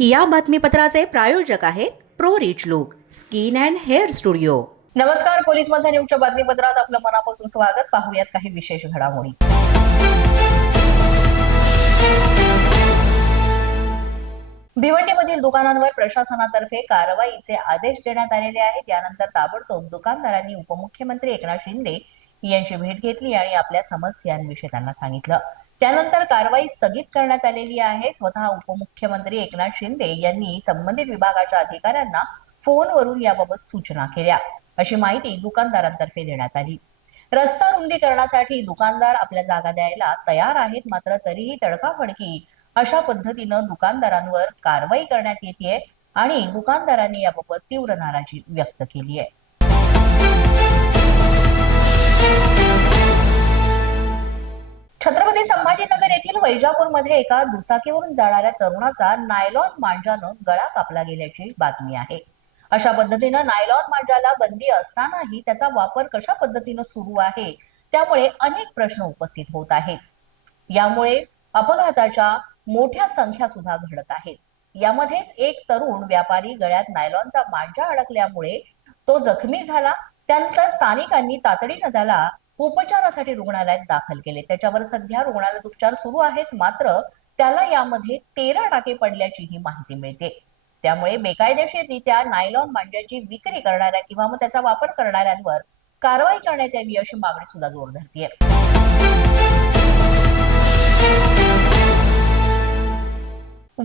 या बातमीपत्राचे प्रायोजक आहेत pro rich look skin and hair studio. नमस्कार पोलीस माझा न्यूजच्या बातमीपत्रात आपलं मनापासून स्वागत. पाहूयात काही विशेष घडामोडी. भिवंडीमधील दुकानांवर प्रशासनातर्फे कारवाईचे आदेश देण्यात आलेले आहेत. यानंतर ताबडतोब दुकानदारांनी उपमुख्यमंत्री एकनाथ शिंदे यांची भेट घेतली आणि आपल्या समस्यांविषयी त्यांना सांगितलं. त्यानंतर कारवाई स्थगित करण्यात आलेली आहे. स्वतः उपमुख्यमंत्री एकनाथ शिंदे यांनी संबंधित विभागाच्या अधिकाऱ्यांना फोनवरून याबाबत सूचना केल्या. अशी माहिती दुकानदारांतर्फे देण्यात आली. रस्ता रुंदीकरणासाठी दुकानदार आपल्या जागा द्यायला तयार आहेत मात्र तरीही तडकाफडकी अशा पद्धतीनं दुकानदारांवर कारवाई करण्यात येते आणि दुकानदारांनी याबाबत तीव्र नाराजी व्यक्त केली आहे मध्ये संभाजीनगर येथील वैजापूरमध्ये एका दुचाकीवरून जाणाऱ्या तरुणाचा नायलॉन मांजानं गळा कापला गेल्याची बातमी आहे. अशा पद्धतीनं नायलॉन मांजाला बंदी असतानाही त्याचा वापर कशा पद्धतीनं सुरू आहे त्यामुळे अनेक प्रश्न उपस्थित होत आहेत. यामुळे अपघाताच्या मोठ्या संख्या सुद्धा घडत आहेत. यामध्येच एक तरुण व्यापारी गळ्यात नायलॉनचा मांजा अडकल्यामुळे तो जखमी झाला. त्यानंतर स्थानिकांनी तातडीनं त्याला उपचारासाठी रुग्णालयात दाखल केले. त्याच्यावर सध्या रुग्णालयात उपचार सुरू आहेत मात्र त्याला यामध्ये तेरा टाके पडल्याचीही माहिती मिळते. त्यामुळे बेकायदेशीररित्या नायलॉन मांजाची विक्री करणाऱ्या किंवा मग त्याचा वापर करणाऱ्यांवर कारवाई करण्यात यावी अशी मागणी सुद्धा जोर धरतीये.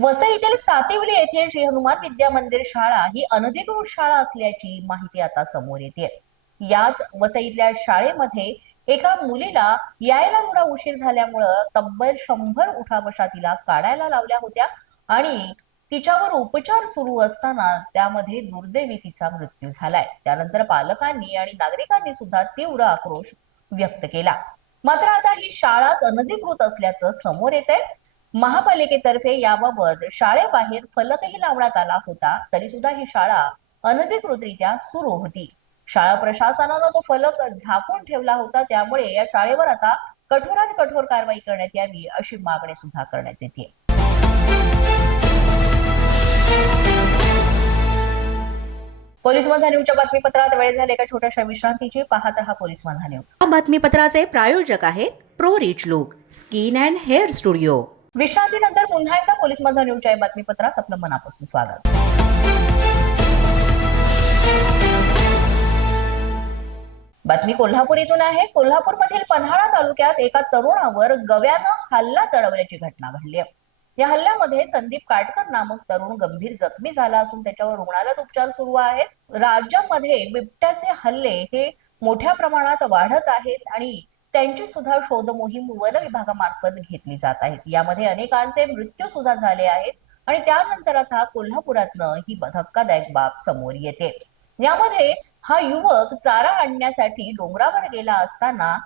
वसईतील सातिवली येथील श्री हनुमान विद्या मंदिर शाळा ही अनधिकृत शाळा असल्याची माहिती आता समोर येते याच वसईतल्या शाळेमध्ये एका मुलीला यायला थोडा उशीर झाल्यामुळं तब्बल शंभर उठाबशा तिला काढायला लावल्या होत्या आणि तिच्यावर उपचार सुरू असताना त्यामध्ये दुर्दैवी तिचा मृत्यू झालाय. त्यानंतर पालकांनी आणि नागरिकांनी सुद्धा तीव्र आक्रोश व्यक्त केला. मात्र आता ही शाळाच अनधिकृत असल्याचं समोर येत आहे महापालिकेतर्फे याबाबत शाळेबाहेर फलकही लावण्यात आला होता तरी सुद्धा ही शाळा अनधिकृतरित्या सुरू होती. शाळा प्रशासनानं तो फलक झाकून ठेवला होता. त्यामुळे या शाळेवर आता कठोरात कठोर कारवाई करण्यात यावी अशी मागणी सुद्धा करण्यात येते. पोलीस माझा न्यूजच्या बातमीपत्रात वेळ झाले. एका छोट्याशा विश्रांतीची पाहत रहा पोलीस माझा न्यूज. या बातमीपत्राचे प्रायोजक आहेत pro rich look skin and hair studio. विश्रांतीनंतर पुन्हा एकदा पोलीस माझा न्यूजच्या या बातमीपत्रात आपलं मनापासून स्वागत. बातमी कोल्हापूर इथून आहे. कोल्हापूरमधील पन्हाळा तालुक्यात एका तरुणावर गव्यानं हल्ला चढवल्याची घटना घडली आहे. या हल्ल्यामध्ये संदीप काटकर नामक तरुण गंभीर जखमी झाला असून त्याच्यावर रुग्णालयात उपचार सुरू आहेत. राज्यामध्ये बिबट्याचे हल्ले हे मोठ्या प्रमाणात वाढत आहेत आणि त्यांची सुद्धा शोध मोहीम वन विभागामार्फत घेतली जात आहेत यामध्ये अनेकांचे मृत्यू सुद्धा झाले आहेत आणि त्यानंतर आता कोल्हापुरातनं ही धक्कादायक बाब समोर येते. यामध्ये हा युवक चारा आणण्यासाठी डोंगरावर गेला असताना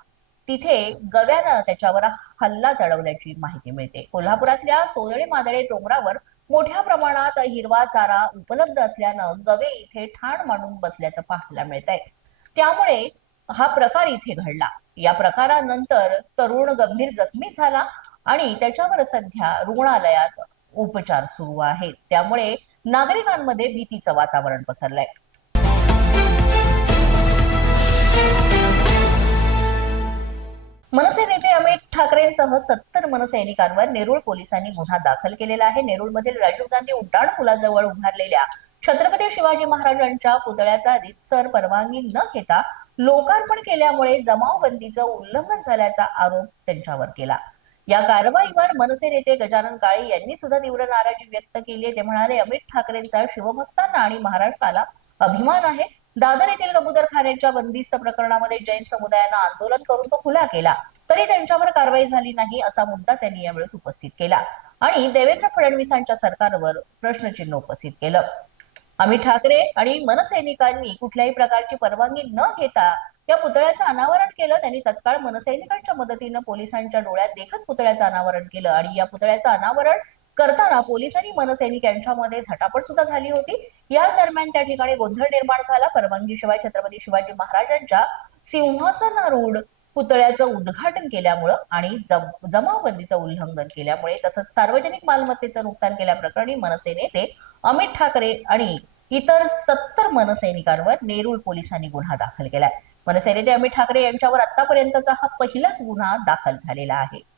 तिथे गव्यानं त्याच्यावर हल्ला चढवल्याची माहिती मिळते. कोल्हापुरातल्या सोदळे मादळे डोंगरावर मोठ्या प्रमाणात हिरवा चारा उपलब्ध असल्यानं गवे इथे ठाण मांडून बसल्याचं पाहायला मिळत आहे त्यामुळे हा प्रकार इथे घडला. या प्रकारानंतर तरुण गंभीर जखमी झाला आणि त्याच्यावर सध्या रुग्णालयात उपचार सुरू आहेत. त्यामुळे नागरिकांमध्ये भीतीचं वातावरण पसरलंय. मनसे नेते अमित ठाकरेंसह सत्तर मनसैनिकांवर नेरुळ पोलिसांनी गुन्हा दाखल केलेला आहे. नेरुळमधील राजीव गांधी उड्डाण पुलाजवळ उभारलेल्या छत्रपती शिवाजी महाराजांच्या पुतळ्याचा रितसर परवानगी न घेता लोकार्पण केल्यामुळे जमावबंदीचं उल्लंघन झाल्याचा आरोप त्यांच्यावर केला. या कारवाईवर मनसे नेते गजानन काळे यांनी सुद्धा तीव्र नाराजी व्यक्त केली आहे. ते म्हणाले अमित ठाकरेंचा शिवभक्तांना आणि महाराष्ट्राला अभिमान आहे. दादर येथील कबूतरखान्याच्या बंदिस्त प्रकरणामध्ये जैन समुदायानं आंदोलन करून तो खुला केला. तरी त्यांच्यावर कारवाई झाली नाही असा मुद्दा त्यांनी यावेळेस उपस्थित केला. आणि देवेंद्र फडणवीसांच्या सरकारवर प्रश्नचिन्ह उपस्थित केलं. अमित ठाकरे आणि मनसैनिकांनी कुठल्याही प्रकारची परवानगी न घेता या पुतळ्याचं अनावरण केलं. त्यांनी तत्काळ मनसैनिकांच्या मदतीनं पोलिसांच्या डोळ्यात देखत पुतळ्याचं अनावरण केलं. आणि या पुतळ्याचं अनावरण करताना पोलीस आणि मनसैनिक यांच्यामध्ये झटापट सुद्धा झाली होती. याच दरम्यान त्या ठिकाणी गोंधळ निर्माण झाला. परवानगीशिवाय छत्रपती शिवाजी महाराजांच्या सिंहासनारूढ पुतळ्याचं उद्घाटन केल्यामुळं आणि जम- जमावबंदीचं उल्लंघन केल्यामुळे तसंच सार्वजनिक मालमत्तेचं नुकसान केल्याप्रकरणी मनसे नेते अमित ठाकरे आणि इतर सत्तर मनसैनिकांवर नेरूळ पोलिसांनी गुन्हा दाखल केलाय. मनसे नेते अमित ठाकरे यांच्यावर आतापर्यंतचा हा पहिलाच गुन्हा दाखल झालेला आहे.